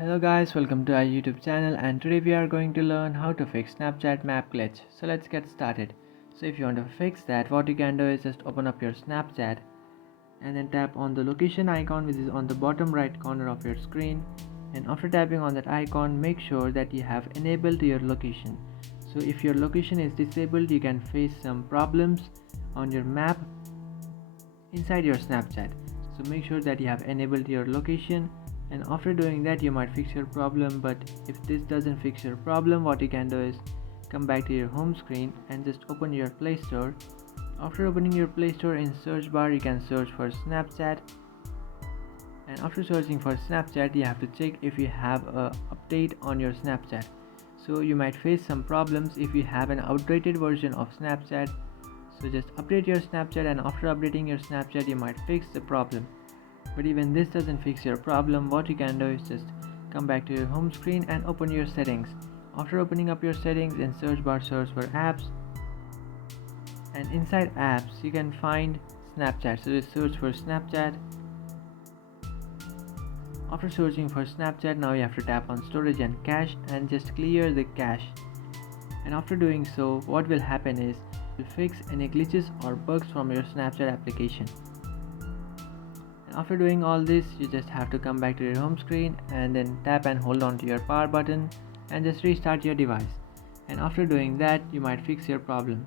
Hello guys, welcome to our YouTube channel, and today we are going to learn how to fix Snapchat map glitch. So let's get started. So if you want to fix that, what you can do is just open up your Snapchat and then tap on the location icon, which is on the bottom right corner of your screen. And after tapping on that icon, make sure that you have enabled your location. So if your location is disabled, you can face some problems on your map inside your Snapchat. So make sure that you have enabled your location, and after doing that you might fix your problem. But if this doesn't fix your problem, what you can do is come back to your home screen and just open your Play Store. After opening your Play Store, in search bar you can search for Snapchat, and after searching for Snapchat you have to check if you have a update on your Snapchat. So you might face some problems if you have an outdated version of Snapchat. So just update your Snapchat, and after updating your Snapchat you might fix the problem. But even this doesn't fix your problem, what you can do is just come back to your home screen and open your settings. After opening up your settings, in search bar search for apps, and inside apps you can find Snapchat. So just search for Snapchat. After searching for Snapchat, now you have to tap on storage and cache and just clear the cache. And after doing so, what will happen is it will fix any glitches or bugs from your Snapchat application. And after doing all this, you just have to come back to your home screen and then tap and hold on to your power button and just restart your device. And after doing that, you might fix your problem.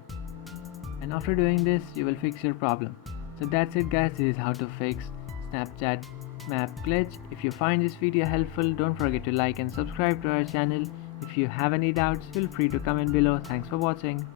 And after doing this, you will fix your problem. So that's it guys, this is how to fix Snapchat map glitch. If you find this video helpful, don't forget to like and subscribe to our channel. If you have any doubts, feel free to comment below. Thanks for watching.